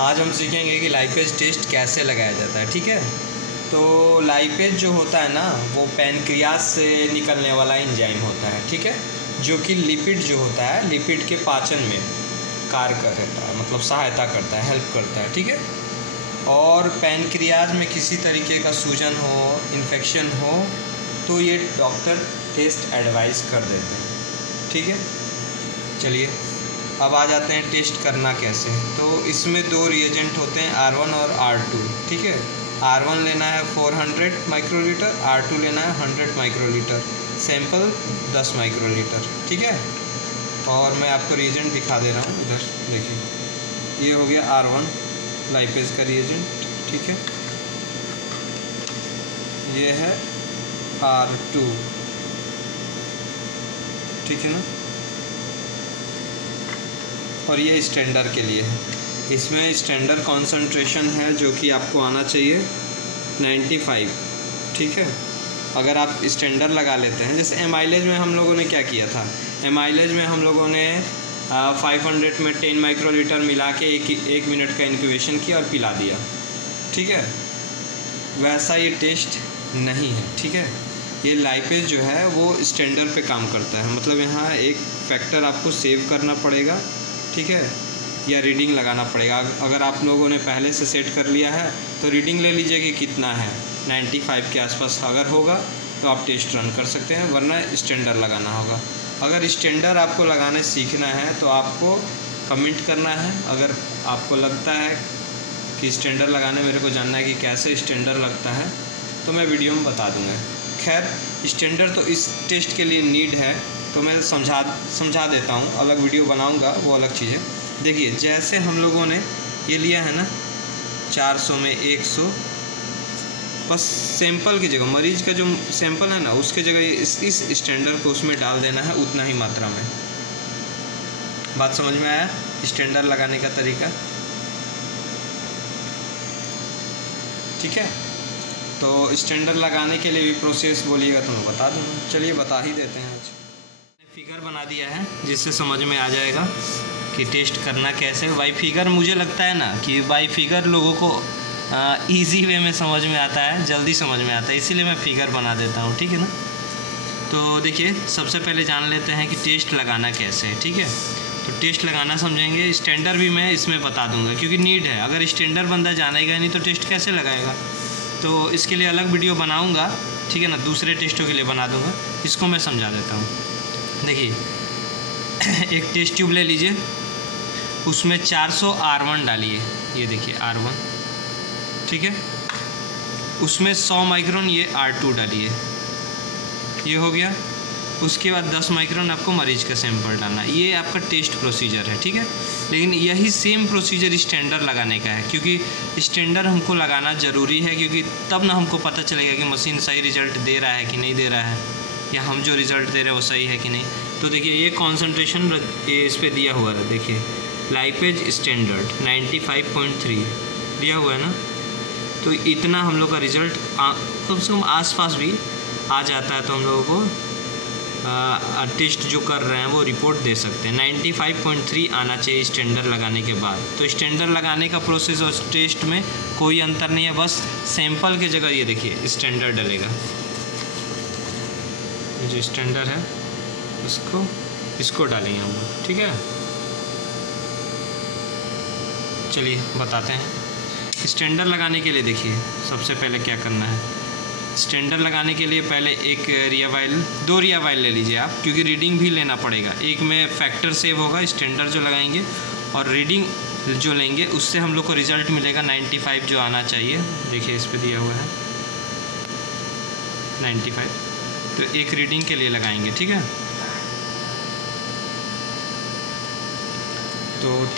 आज हम सीखेंगे कि लाइपेज टेस्ट कैसे लगाया जाता है। ठीक है, तो लाइपेज जो होता है ना वो पैनक्रियाज से निकलने वाला एंजाइम होता है। ठीक है, जो कि लिपिड जो होता है, लिपिड के पाचन में कार्य करता है, मतलब सहायता करता है, हेल्प करता है। ठीक है, और पैनक्रियाज में किसी तरीके का सूजन हो, इन्फेक्शन हो तो ये डॉक्टर टेस्ट एडवाइस कर देते हैं। ठीक है, चलिए अब आ जाते हैं टेस्ट करना कैसे। तो इसमें दो रिएजेंट होते हैं, R1 और R2। ठीक है, R1 लेना है 400 माइक्रोलीटर, R2 लेना है 100 माइक्रोलीटर, सैंपल 10 माइक्रोलीटर। ठीक है, और मैं आपको रिएजेंट दिखा दे रहा हूँ, इधर देखिए, ये हो गया R1 लाइपेज का रिएजेंट। ठीक है, ये है R2। ठीक है ना, और ये स्टैंडर्ड के लिए है। इसमें स्टैंडर्ड कॉन्सेंट्रेशन है जो कि आपको आना चाहिए 95। ठीक है, अगर आप स्टैंडर्ड लगा लेते हैं, जैसे एमाइलेज में हम लोगों ने क्या किया था, एमाइलेज में हम लोगों ने 500 में 10 माइक्रोलीटर मिला के एक मिनट का इंक्यूबेशन किया और पिला दिया। ठीक है, वैसा ये टेस्ट नहीं है। ठीक है, ये लाइपेज जो है वो स्टैंडर्ड पे काम करता है, मतलब यहाँ एक फैक्टर आपको सेव करना पड़ेगा। ठीक है, या रीडिंग लगाना पड़ेगा। अगर आप लोगों ने पहले से सेट कर लिया है तो रीडिंग ले लीजिए कि कितना है, 95 के आसपास अगर होगा तो आप टेस्ट रन कर सकते हैं, वरना स्टैंडर्ड लगाना होगा। अगर स्टैंडर्ड आपको लगाने सीखना है तो आपको कमेंट करना है। अगर आपको लगता है कि स्टैंडर्ड लगाने मेरे को जानना है कि कैसे स्टैंडर्ड लगता है तो मैं वीडियो में बता दूँगा। खैर, स्टैंडर्ड तो इस टेस्ट के लिए नीड है, तो मैं समझा देता हूँ, अलग वीडियो बनाऊँगा, वो अलग चीज़ है। देखिए, जैसे हम लोगों ने ये लिया है ना 400 में 100, बस सैंपल की जगह, मरीज का जो सैंपल है ना उसके जगह इस स्टैंडर्ड को उसमें डाल देना है उतना ही मात्रा में। बात समझ में आया स्टैंडर्ड लगाने का तरीका? ठीक है, तो स्टैंडर्ड लगाने के लिए भी प्रोसेस बोलिएगा तो मैं बता दूँगा। चलिए बता ही देते हैं। आज फिगर बना दिया है जिससे समझ में आ जाएगा कि टेस्ट करना कैसे। बाई फिगर मुझे लगता है ना कि बाई फिगर लोगों को इजी वे में समझ में आता है, जल्दी समझ में आता है, इसीलिए मैं फिगर बना देता हूँ। ठीक है ना, तो देखिए सबसे पहले जान लेते हैं कि टेस्ट लगाना कैसे है। ठीक है, तो टेस्ट लगाना समझेंगे, स्टैंडर्ड भी मैं इसमें बता दूंगा क्योंकि नीड है। अगर स्टैंडर्ड बंदा जानेगा नहीं तो टेस्ट कैसे लगाएगा, तो इसके लिए अलग वीडियो बनाऊँगा। ठीक है ना, दूसरे टेस्टों के लिए बना दूँगा, इसको मैं समझा देता हूँ। देखिए, एक टेस्ट ट्यूब ले लीजिए, उसमें 400 R1 डालिए, ये देखिए R1। ठीक है, उसमें 100 माइक्रोन ये R2 डालिए, ये हो गया। उसके बाद 10 माइक्रोन आपको मरीज का सैंपल डालना, ये आपका टेस्ट प्रोसीजर है। ठीक है, लेकिन यही सेम प्रोसीजर स्टैंडर्ड लगाने का है, क्योंकि स्टैंडर्ड हमको लगाना ज़रूरी है, क्योंकि तब ना हमको पता चलेगा कि मशीन सही रिजल्ट दे रहा है कि नहीं दे रहा है, या हम जो रिज़ल्ट दे रहे हैं वो सही है कि नहीं। तो देखिए, ये कॉन्सेंट्रेशन ये इस पर दिया हुआ है, देखिए लाइपेज स्टैंडर्ड 95.3 दिया हुआ है ना, तो इतना हम लोग का रिज़ल्ट कम से कम आसपास भी आ जाता है, तो हम लोगों को टेस्ट जो कर रहे हैं वो रिपोर्ट दे सकते हैं। 95.3 आना चाहिए स्टैंडर्ड लगाने के बाद। तो स्टैंडर्ड लगाने का प्रोसेस और टेस्ट में कोई अंतर नहीं है, बस सैंपल की जगह ये देखिए स्टैंडर्ड डलेगा, जो स्टैंडर्ड है इसको डालेंगे हम लोग। ठीक है, चलिए बताते हैं। स्टैंडर्ड लगाने के लिए देखिए सबसे पहले क्या करना है। स्टैंडर्ड लगाने के लिए पहले एक दो रिया वाइल ले लीजिए आप, क्योंकि रीडिंग भी लेना पड़ेगा। एक में फैक्टर सेव होगा स्टैंडर्ड जो लगाएंगे, और रीडिंग जो लेंगे उससे हम लोग को रिज़ल्ट मिलेगा 95 जो आना चाहिए। देखिए इस पर दिया हुआ है 95, तो एक रीडिंग के लिए लगाएंगे। ठीक है, तो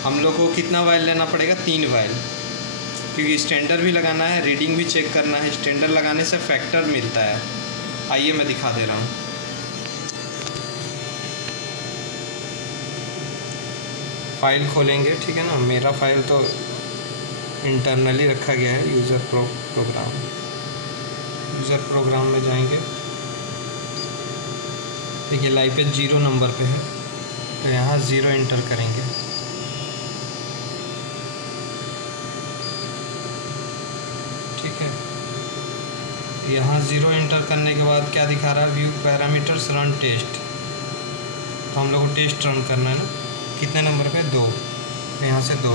हम लोग को कितना वाइल लेना पड़ेगा? 3 वाइल, क्योंकि स्टैंडर्ड भी लगाना है, रीडिंग भी चेक करना है। स्टैंडर्ड लगाने से फैक्टर मिलता है। आइए मैं दिखा दे रहा हूँ। फाइल खोलेंगे, ठीक है ना, मेरा फाइल तो इंटरनली रखा गया है, यूज़र प्रोग्राम में जाएंगे। देखिए लाइपेज 0 नंबर पे है, तो यहाँ 0 इंटर करेंगे। यहाँ 0 इंटर करने के बाद क्या दिखा रहा है, व्यू पैरामीटर्स रन टेस्ट। तो हम लोग को टेस्ट रन करना है ना, कितने नंबर पे, 2। तो यहाँ से 2,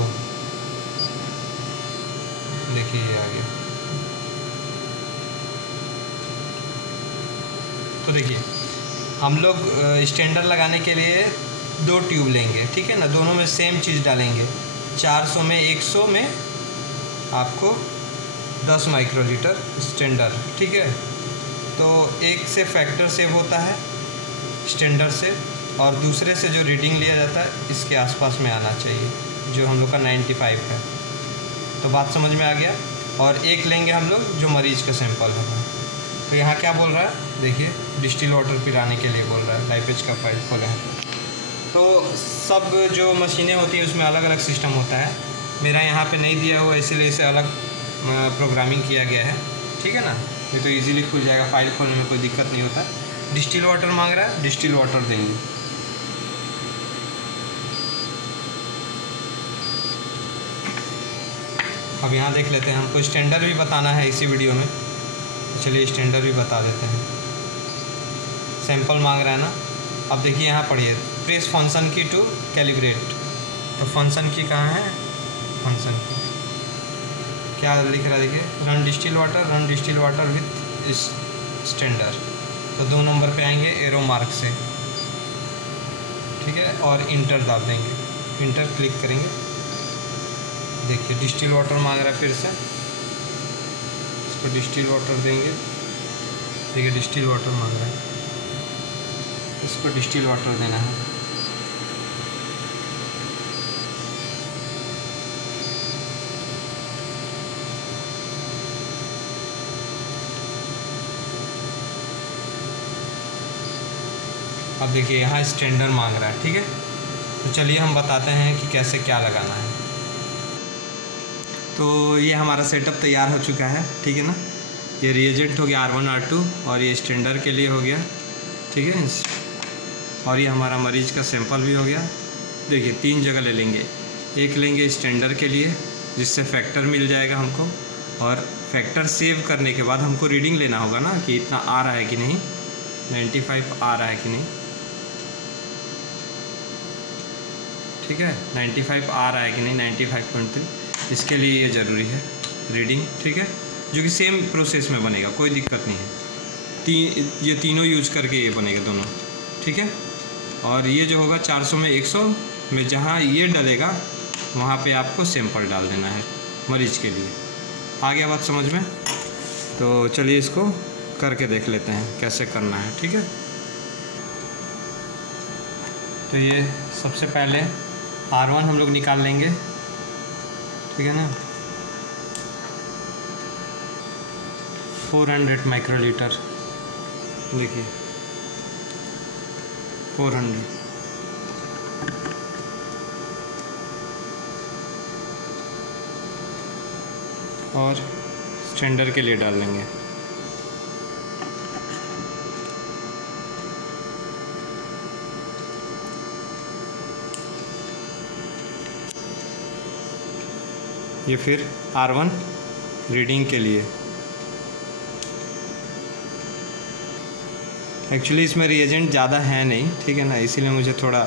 देखिए ये आ गया। तो देखिए हम लोग स्टैंडर्ड लगाने के लिए 2 ट्यूब लेंगे, ठीक है ना, दोनों में सेम चीज़ डालेंगे। 400 में 100 में आपको 10 माइक्रोलीटर स्टैंडर्ड, ठीक है। तो एक से फैक्टर सेव होता है स्टैंडर्ड से, और दूसरे से जो रीडिंग लिया जाता है इसके आसपास में आना चाहिए, जो हम लोग का 95 है। तो बात समझ में आ गया। और एक लेंगे हम लोग जो मरीज का सैंपल है। तो यहाँ क्या बोल रहा है, देखिए डिस्टिल वाटर पिलाने के लिए बोल रहा है। लाइपेज का फाइल खोले हैं। तो सब जो मशीनें होती हैं उसमें अलग अलग सिस्टम होता है। मेरा यहाँ पे नहीं दिया हुआ, इसीलिए इसे अलग प्रोग्रामिंग किया गया है, ठीक है ना। ये तो इजीली खुल जाएगा, फाइल खोलने में कोई दिक्कत नहीं होता। डिस्टिल वाटर मांग रहा है, डिस्टिल वाटर देंगे। अब यहाँ देख लेते हैं, हमको स्टैंडर्ड भी बताना है इसी वीडियो में, तो चलिए स्टैंडर्ड भी बता देते हैं। सैंपल मांग रहा है ना। अब देखिए यहाँ पढ़िए, प्रेस फंक्शन की टू कैलिब्रेट। तो फंक्शन की कहाँ है, फंक्शन की क्या लिख रहा है, देखिए run distil water with standard. तो 2 नंबर पे आएंगे एरो मार्क से, ठीक है, और इंटर दाब देंगे। इंटर क्लिक करेंगे, देखिए डिस्टिल वाटर मांग रहा है फिर से, इसको डिस्टिल वाटर देंगे। देखिए डिस्टिल वाटर मांग रहा है, इसको डिस्टिल वाटर देना है। अब देखिए यहाँ स्टैंडर्ड मांग रहा है, ठीक है। तो चलिए हम बताते हैं कि कैसे क्या लगाना है। तो ये हमारा सेटअप तैयार हो चुका है, ठीक है ना। ये रिएजेंट हो गया R1 R2, और ये स्टैंडर्ड के लिए हो गया, ठीक है। और ये हमारा मरीज का सैंपल भी हो गया। देखिए 3 जगह ले लेंगे, एक लेंगे स्टैंडर्ड के लिए जिससे फैक्टर मिल जाएगा हमको, और फैक्टर सेव करने के बाद हमको रीडिंग लेना होगा ना कि इतना आ रहा है कि नहीं, 95 आ रहा है कि नहीं, ठीक है, 95 आ रहा है कि नहीं, 95.3। इसके लिए ये ज़रूरी है रीडिंग, ठीक है, जो कि सेम प्रोसेस में बनेगा, कोई दिक्कत नहीं है। ये तीनों यूज करके ये बनेगा दोनों, ठीक है। और ये जो होगा 400 में 100 में जहाँ ये डलेगा वहाँ पे आपको सैंपल डाल देना है मरीज के लिए। आ गया बात समझ में। तो चलिए इसको करके देख लेते हैं कैसे करना है, ठीक है। तो ये सबसे पहले R1 हम लोग निकाल लेंगे, ठीक है ना। 400 माइक्रोलीटर, देखिए 400। और स्टैंडर्ड के लिए डाल लेंगे। ये फिर R1 रीडिंग के लिए। एक्चुअली इसमें रिएजेंट ज़्यादा है नहीं, ठीक है ना, इसीलिए मुझे थोड़ा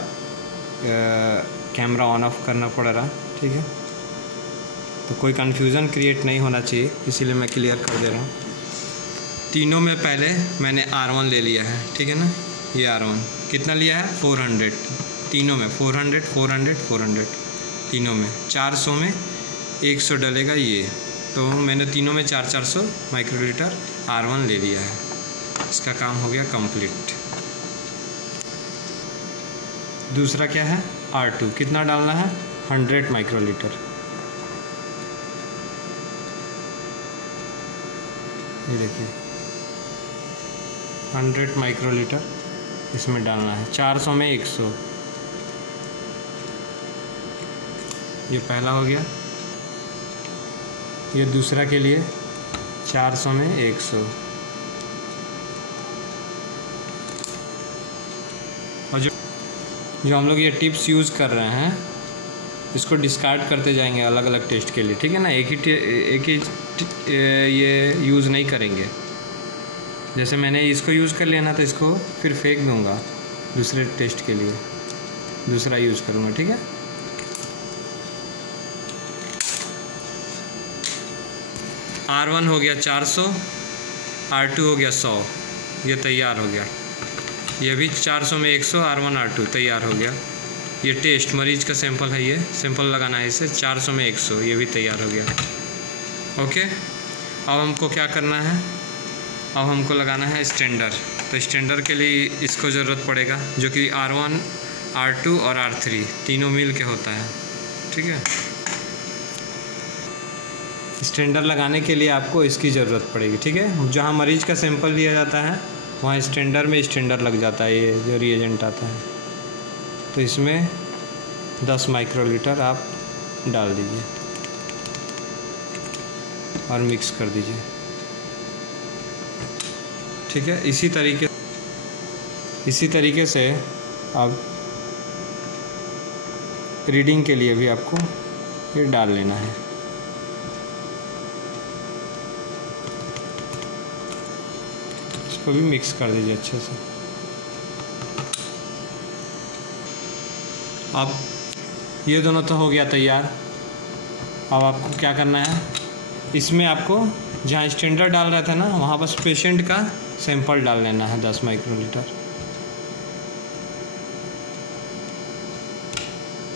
कैमरा ऑन ऑफ करना पड़ रहा, ठीक है। तो कोई कन्फ्यूज़न क्रिएट नहीं होना चाहिए, इसीलिए मैं क्लियर कर दे रहा हूँ। तीनों में पहले मैंने R1 ले लिया है, ठीक है ना। ये R1 कितना लिया है, 400। तीनों में 400 400 400, तीनों में 400 में 100 डलेगा ये। तो मैंने तीनों में 400 माइक्रोलीटर R1 ले लिया है। इसका काम हो गया कंप्लीट। दूसरा क्या है, R2 कितना डालना है, 100 माइक्रोलीटर। ये देखिए 100 माइक्रोलीटर इसमें डालना है। 400 में 100, ये पहला हो गया। ये दूसरा के लिए 400 में 100। और जो हम लोग ये टिप्स यूज़ कर रहे हैं इसको डिस्कार्ड करते जाएंगे अलग अलग टेस्ट के लिए, ठीक है ना। एक ही ये यूज़ नहीं करेंगे, जैसे मैंने इसको यूज़ कर लिया ना, तो इसको फिर फेंक दूँगा दूसरे टेस्ट के लिए, दूसरा यूज़ करूँगा। ठीक है, R1 हो गया 400, R2 हो गया 100, ये तैयार हो गया। ये भी 400 में 100, R1 R2 तैयार हो गया। ये टेस्ट मरीज का सैंपल है, ये सैंपल लगाना है इसे 400 में 100, ये भी तैयार हो गया। ओके, अब हमको क्या करना है, अब हमको लगाना है स्टैंडर। तो स्टैंडर के लिए इसको ज़रूरत पड़ेगा, जो कि R1 R2 और R3 तीनों मिल के होता है। ठीक है, स्टैंडर लगाने के लिए आपको इसकी ज़रूरत पड़ेगी। ठीक है, जहाँ मरीज का सैंपल लिया जाता है वहाँ स्टैंडर में स्टैंडर लग जाता है, ये जो रिएजेंट आता है। तो इसमें 10 माइक्रोलीटर आप डाल दीजिए और मिक्स कर दीजिए। ठीक है, इसी तरीके से अब रीडिंग के लिए भी आपको ये डाल लेना है। इसको भी मिक्स कर दीजिए अच्छे से। अब ये दोनों तो हो गया तैयार। अब आपको क्या करना है, इसमें आपको जहाँ स्टैंडर डाल रहा था ना, वहाँ बस पेशेंट का सैंपल डाल लेना है 10 माइक्रोलीटर।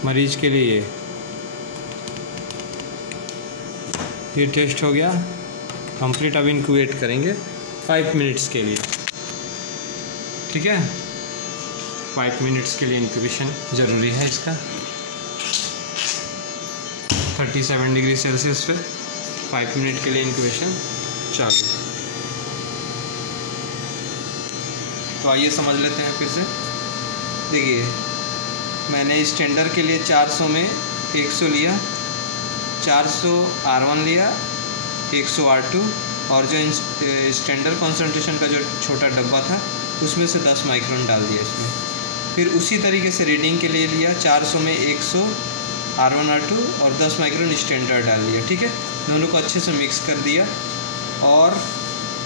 मरीज के लिए ये टेस्ट हो गया कंप्लीट। अब इनको वेट करेंगे 5 मिनट्स के लिए। ठीक है, 5 मिनट्स के लिए इंक्यूबेशन ज़रूरी है इसका। 37 डिग्री सेल्सियस पे 5 मिनट के लिए इंक्यूबेशन चालू। तो आइए समझ लेते हैं फिर से। देखिए, मैंने स्टैंडर के लिए 400 में 100 लिया, 400 R1 लिया, 100 R2, और जो स्टैंडर्ड कॉन्सेंट्रेशन का जो छोटा डब्बा था उसमें से 10 माइक्रोन डाल दिया इसमें। फिर उसी तरीके से रीडिंग के लिए लिया, 400 में 100 R1 R2 और 10 माइक्रोन स्टैंडर्ड डाल दिया। ठीक है, दोनों को अच्छे से मिक्स कर दिया। और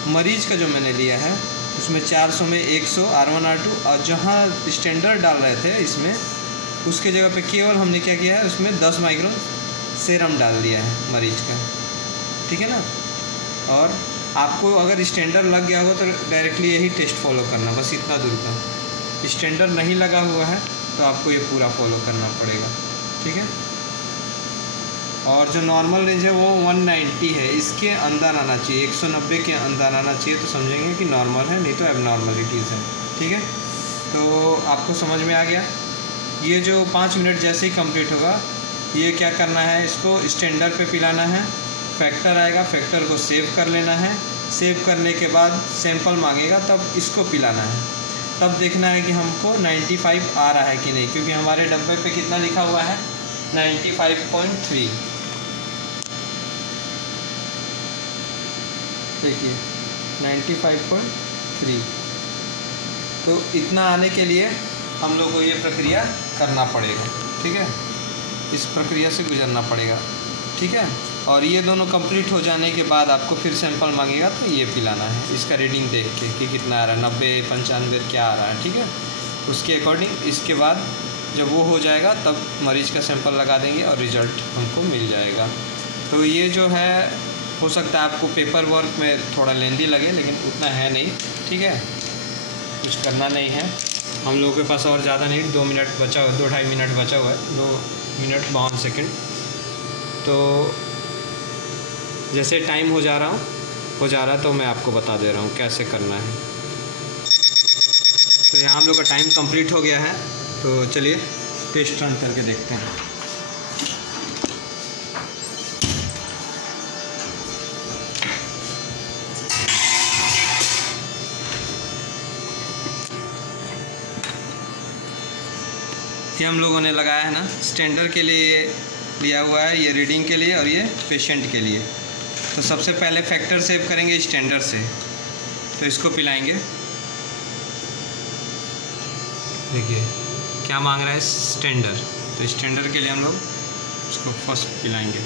मरीज का जो मैंने लिया है उसमें 400 में 100 R1 R2, और जहाँ स्टैंडर्ड डाल रहे थे इसमें, उसके जगह पे केवल हमने क्या किया है, उसमें 10 माइक्रोन सेरम डाल दिया है मरीज का। ठीक है ना। और आपको अगर स्टैंडर्ड लग गया हो तो डायरेक्टली यही टेस्ट फॉलो करना, बस इतना दूर का। स्टैंडर्ड नहीं लगा हुआ है तो आपको ये पूरा फॉलो करना पड़ेगा। ठीक है, और जो नॉर्मल रेंज है वो 190 है, इसके अंदर आना चाहिए, 190 के अंदर आना चाहिए, तो समझेंगे कि नॉर्मल है, नहीं तो एबनॉर्मलिटीज़ है। ठीक है, तो आपको समझ में आ गया। ये जो 5 मिनट जैसे ही कंप्लीट होगा, ये क्या करना है, इसको स्टैंडर्ड पे पिलाना है। फैक्टर आएगा, फैक्टर को सेव कर लेना है। सेव करने के बाद सैंपल मांगेगा, तब इसको पिलाना है। तब देखना है कि हमको 95 आ रहा है कि नहीं, क्योंकि हमारे डब्बे पे कितना लिखा हुआ है, 95.3। देखिए 95.3। तो इतना आने के लिए हम लोग को ये प्रक्रिया करना पड़ेगा। ठीक है, इस प्रक्रिया से गुजरना पड़ेगा। ठीक है, और ये दोनों कंप्लीट हो जाने के बाद आपको फिर सैंपल मांगेगा, तो ये पिलाना है इसका रीडिंग देख के कि कितना आ रहा है, 90, 95 क्या आ रहा है। ठीक है, उसके अकॉर्डिंग इसके बाद जब वो हो जाएगा तब मरीज़ का सैंपल लगा देंगे और रिज़ल्ट हमको मिल जाएगा। तो ये जो है, हो सकता है आपको पेपर वर्क में थोड़ा लेंदी लगे, लेकिन उतना है नहीं। ठीक है, कुछ करना नहीं है। हम लोगों के पास और ज़्यादा नहीं, 2 मिनट बचा हुआ, 2-2.5 मिनट बचा हुआ है, 2 मिनट 52 सेकेंड। तो जैसे टाइम हो जा रहा तो मैं आपको बता दे रहा हूँ कैसे करना है। तो यहाँ हम लोग का टाइम कंप्लीट हो गया है, तो चलिए टेस्ट रन करके देखते हैं। ये हम लोगों ने लगाया है ना, स्टैंडर्ड के लिए लिया हुआ है, ये रीडिंग के लिए और ये पेशेंट के लिए। तो सबसे पहले फैक्टर सेव करेंगे स्टैंडर्ड से, तो इसको पिलाएंगे। देखिए क्या मांग रहा है, स्टैंडर्ड। तो स्टैंडर्ड के लिए हम लोग इसको फर्स्ट पिलाएंगे।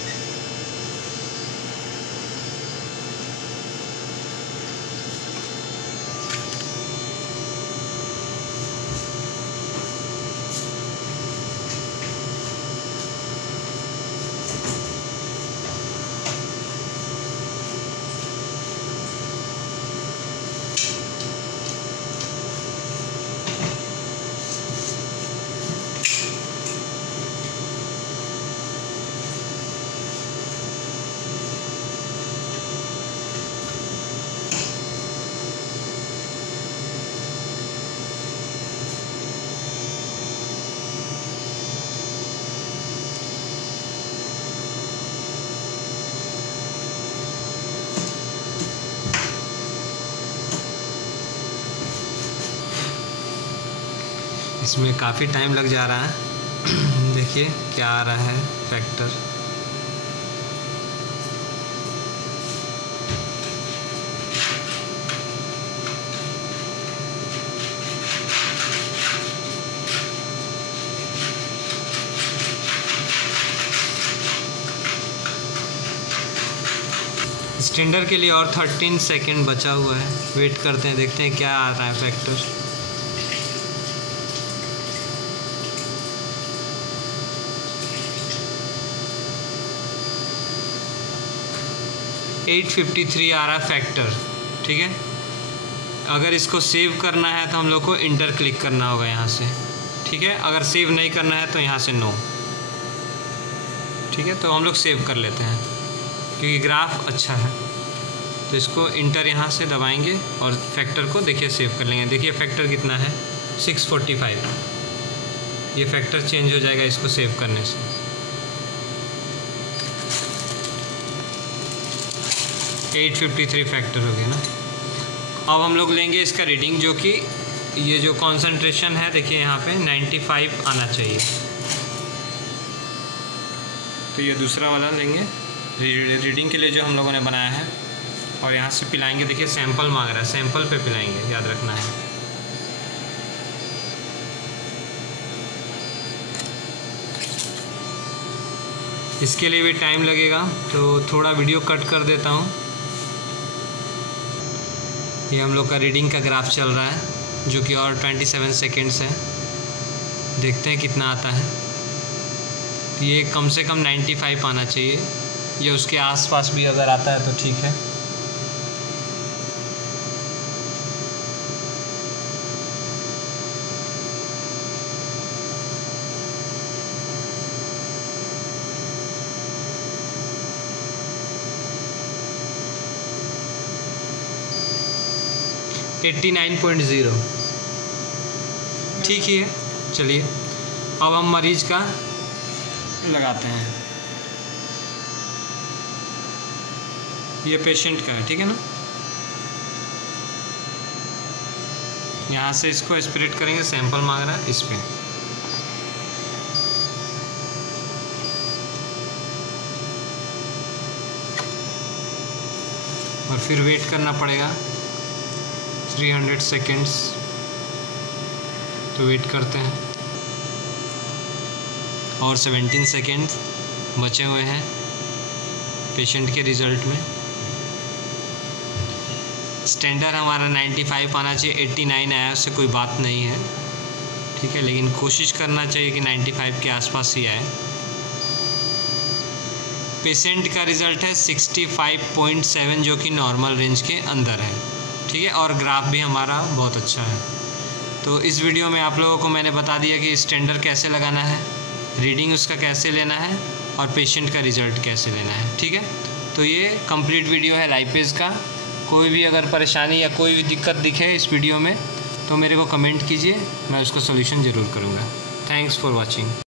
इसमें काफ़ी टाइम लग जा रहा है। देखिए क्या आ रहा है फैक्टर। स्टैंडर्ड के लिए और 13 सेकंड बचा हुआ है। वेट करते हैं, देखते हैं क्या आ रहा है फैक्टर। $853 आ रहा है फैक्टर। ठीक है, अगर इसको सेव करना है तो हम लोग को इंटर क्लिक करना होगा यहाँ से। ठीक है, अगर सेव नहीं करना है तो यहाँ से नो। ठीक है, तो हम लोग सेव कर लेते हैं क्योंकि ग्राफ अच्छा है। तो इसको इंटर यहाँ से दबाएंगे और फैक्टर को देखिए सेव कर लेंगे। देखिए फैक्टर कितना है, 645। ये फैक्टर चेंज हो जाएगा इसको सेव करने से। $853 फैक्टर हो गया ना। अब हम लोग लेंगे इसका रीडिंग, जो कि ये जो कॉन्सेंट्रेशन है देखिए यहाँ पे 95 आना चाहिए। तो ये दूसरा वाला लेंगे रीडिंग के लिए जो हम लोगों ने बनाया है, और यहाँ से पिलाएंगे। देखिए सैंपल मांग रहा है, सैंपल पे पिलाएंगे, याद रखना है। इसके लिए भी टाइम लगेगा तो थोड़ा वीडियो कट कर देता हूँ। ये हम लोग का रीडिंग का ग्राफ चल रहा है, जो कि और 27 सेकेंड्स है। देखते हैं कितना आता है। ये कम से कम 95 आना चाहिए, या उसके आसपास भी अगर आता है तो ठीक है। $89.0 ठीक ही है। चलिए अब हम मरीज का लगाते हैं। ये पेशेंट का है, ठीक है ना। यहाँ से इसको एस्पिरेट करेंगे, सैंपल मांग रहा है इस पे। और फिर वेट करना पड़ेगा 300 सेकेंड्स। तो वेट करते हैं, और 17 सेकेंड बचे हुए हैं पेशेंट के रिज़ल्ट में। स्टैंडर्ड हमारा 95 आना चाहिए, 89 आया, उससे कोई बात नहीं है। ठीक है, लेकिन कोशिश करना चाहिए कि 95 के आसपास ही आए। पेशेंट का रिज़ल्ट है 65.7, जो कि नॉर्मल रेंज के अंदर है। ठीक है, और ग्राफ भी हमारा बहुत अच्छा है। तो इस वीडियो में आप लोगों को मैंने बता दिया कि स्टैंडर्ड कैसे लगाना है, रीडिंग उसका कैसे लेना है, और पेशेंट का रिज़ल्ट कैसे लेना है। ठीक है, तो ये कंप्लीट वीडियो है लाइपेज का। कोई भी अगर परेशानी या कोई भी दिक्कत दिखे इस वीडियो में तो मेरे को कमेंट कीजिए, मैं उसका सॉल्यूशन ज़रूर करूँगा। Thanks for watching.